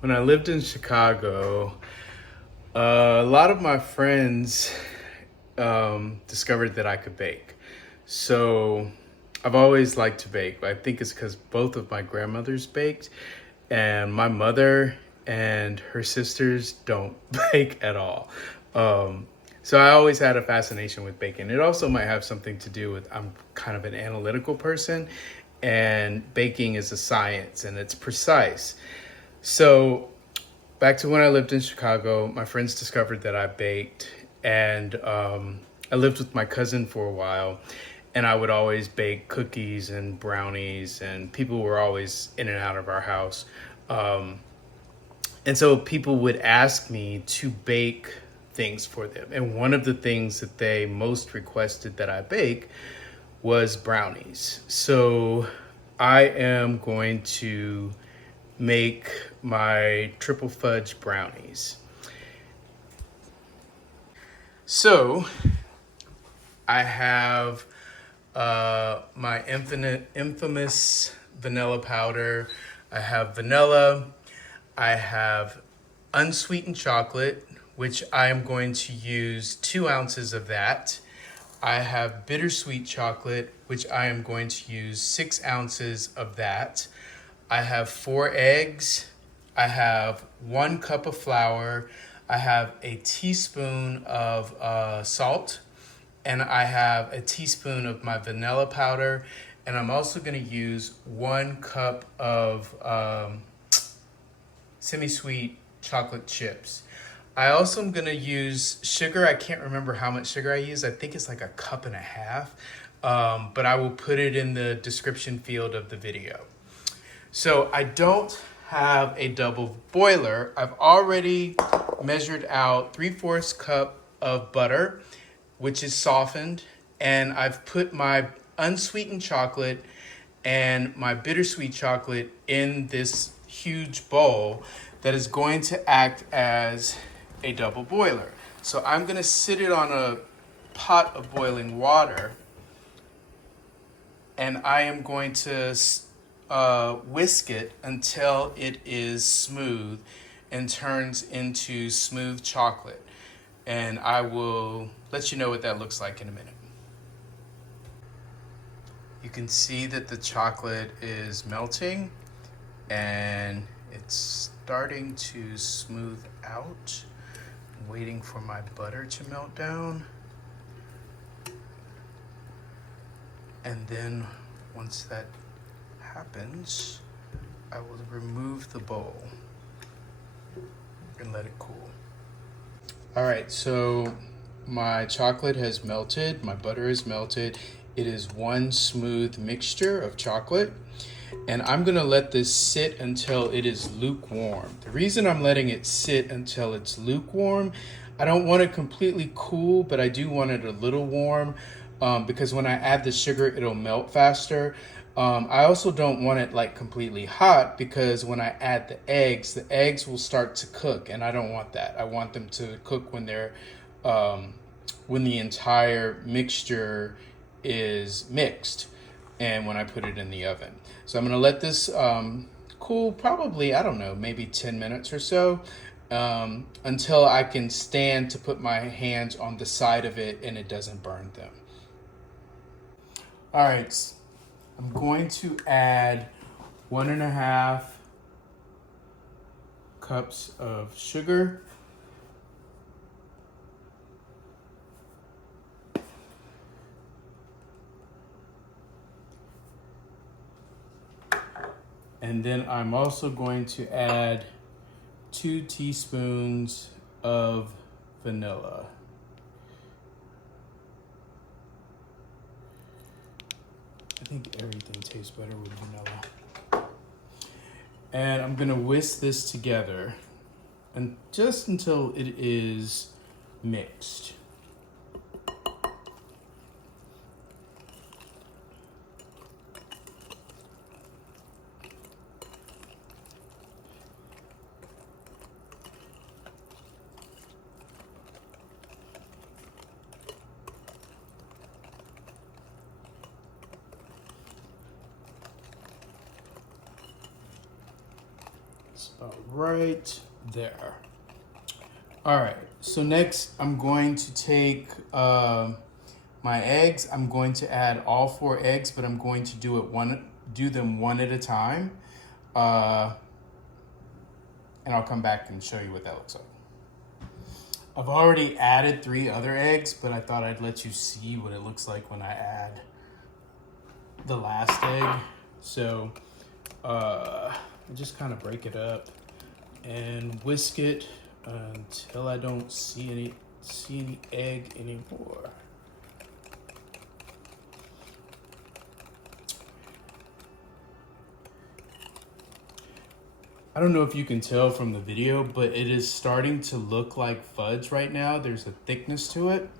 When I lived in Chicago, a lot of my friends discovered that I could bake. So I've always liked to bake. I think it's because both of my grandmothers baked, and my mother and her sisters don't bake at all. Um, so I always had a fascination with baking. It also might have something to do with I'm kind of an analytical person, and baking is a science and it's precise. So back to when I lived in Chicago, my friends discovered that I baked, and I lived with my cousin for a while, and I would always bake cookies and brownies, and people were always in and out of our house. Um, and so people would ask me to bake things for them. And one of the things that they most requested that I bake was brownies. So I am going to make my triple fudge brownies. So I have my infamous vanilla powder. I have vanilla. I have unsweetened chocolate, which I am going to use 2 ounces of that. I have bittersweet chocolate, which I am going to use 6 ounces of that. I have 4 eggs. I have 1 cup of flour. I have a teaspoon of salt, and I have a teaspoon of my vanilla powder. And I'm also going to use 1 cup of semi-sweet chocolate chips. I also am going to use sugar. I can't remember how much sugar I use. I think it's like 1.5 cups. But I will put it in the description field of the video. So I don't have a double boiler. I've already measured out 3/4 cup of butter, which is softened, and I've put my unsweetened chocolate and my bittersweet chocolate in this huge bowl that is going to act as a double boiler. So I'm going to sit it on a pot of boiling water, and I am going to whisk it until it is smooth and turns into smooth chocolate. And I will let you know what that looks like in a minute. You can see that the chocolate is melting and it's starting to smooth out. I'm waiting for my butter to melt down. And then once that happens, I will remove the bowl and let it cool. All right, so my chocolate has melted, my butter is melted. It is one smooth mixture of chocolate, and I'm gonna let this sit until it is lukewarm. The reason I'm letting it sit until it's lukewarm, I don't want it completely cool, but I do want it a little warm, because when I add the sugar, it'll melt faster. I also don't want it like completely hot, because when I add the eggs will start to cook, and I don't want that. I want them to cook when they're when the entire mixture is mixed and when I put it in the oven. So I'm gonna let this cool probably, I don't know, maybe 10 minutes or so, until I can stand to put my hands on the side of it and it doesn't burn them. All right, I'm going to add 1.5 cups of sugar. And then I'm also going to add 2 teaspoons of vanilla. I think everything tastes better with vanilla. And I'm gonna whisk this together and just until it is mixed. It's about right there. All right, so next I'm going to take my eggs. I'm going to add all 4 eggs, but I'm going to do them one at a time. And I'll come back and show you what that looks like. I've already added 3 other eggs, but I thought I'd let you see what it looks like when I add the last egg. So I just kind of break it up and whisk it until I don't see any egg anymore. I don't know if you can tell from the video, but it is starting to look like fudge right now. There's a thickness to it,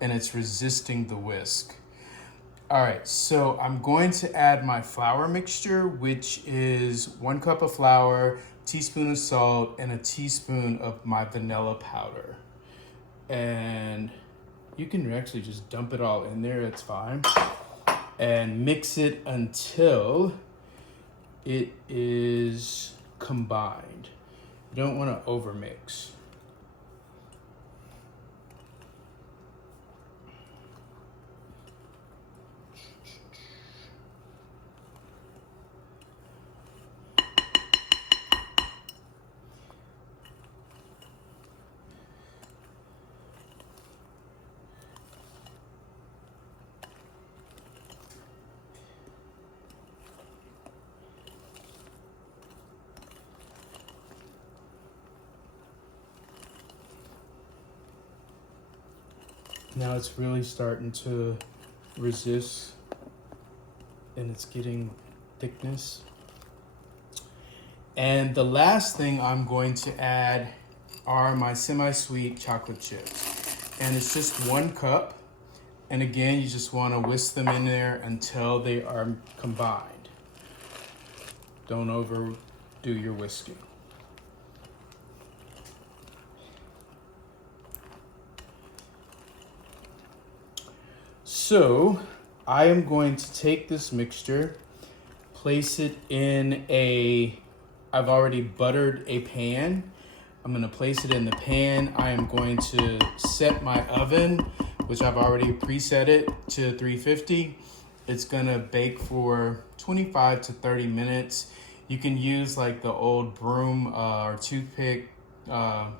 and it's resisting the whisk. All right, so I'm going to add my flour mixture, which is 1 cup of flour, teaspoon of salt, and a teaspoon of my vanilla powder. And you can actually just dump it all in there, it's fine. And mix it until it is combined. You don't want to overmix. Now it's really starting to resist and it's getting thickness. And the last thing I'm going to add are my semi-sweet chocolate chips. And it's just 1 cup. And again, you just want to whisk them in there until they are combined. Don't overdo your whisking. So I am going to take this mixture, place it in I've already buttered a pan. I'm gonna place it in the pan. I am going to set my oven, which I've already preset it to 350. It's gonna bake for 25 to 30 minutes. You can use like the old broom or toothpick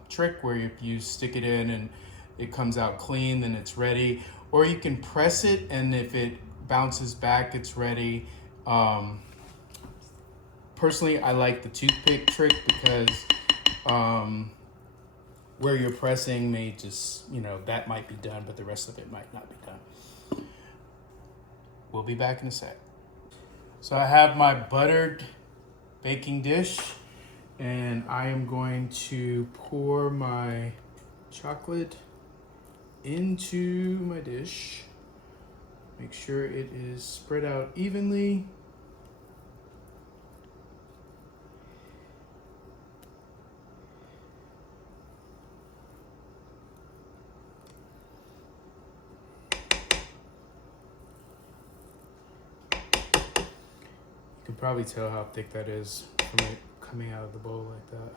trick where if you stick it in and it comes out clean, then it's ready. Or you can press it, and if it bounces back, it's ready. Personally, I like the toothpick trick because where you're pressing may just, that might be done, but the rest of it might not be done. We'll be back in a sec. So I have my buttered baking dish, and I am going to pour my chocolate into my dish. Make sure it is spread out evenly. You can probably tell how thick that is from it coming out of the bowl like that.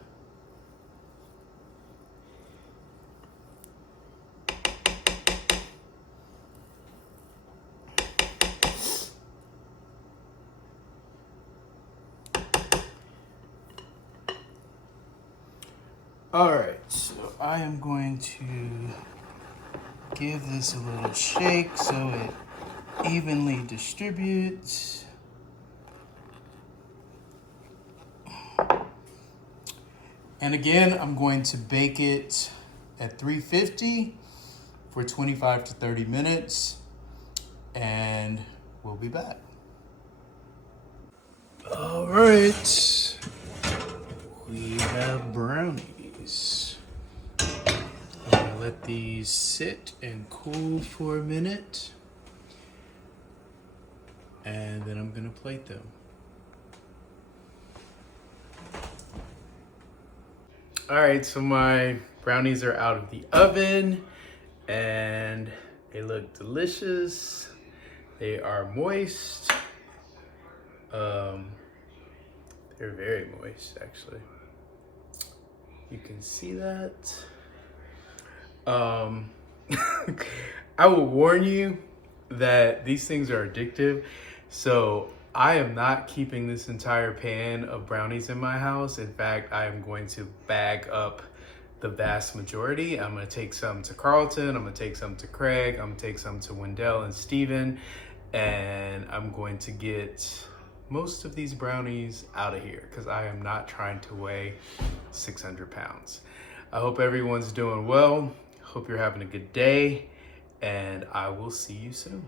All right, so I am going to give this a little shake so it evenly distributes. And again, I'm going to bake it at 350 for 25 to 30 minutes, and we'll be back. All right, we have brownies. I'm gonna let these sit and cool for a minute, and then I'm gonna plate them. All right, so my brownies are out of the oven and they look delicious. They are moist. They're very moist, actually. You can see that. Um, I will warn you that these things are addictive. So I am not keeping this entire pan of brownies in my house. In fact, I am going to bag up the vast majority. I'm gonna take some to Carlton, I'm gonna take some to Craig, I'm gonna take some to Wendell and Steven, and I'm going to get most of these brownies out of here because I am not trying to weigh 600 pounds. I hope everyone's doing well. Hope you're having a good day, and I will see you soon.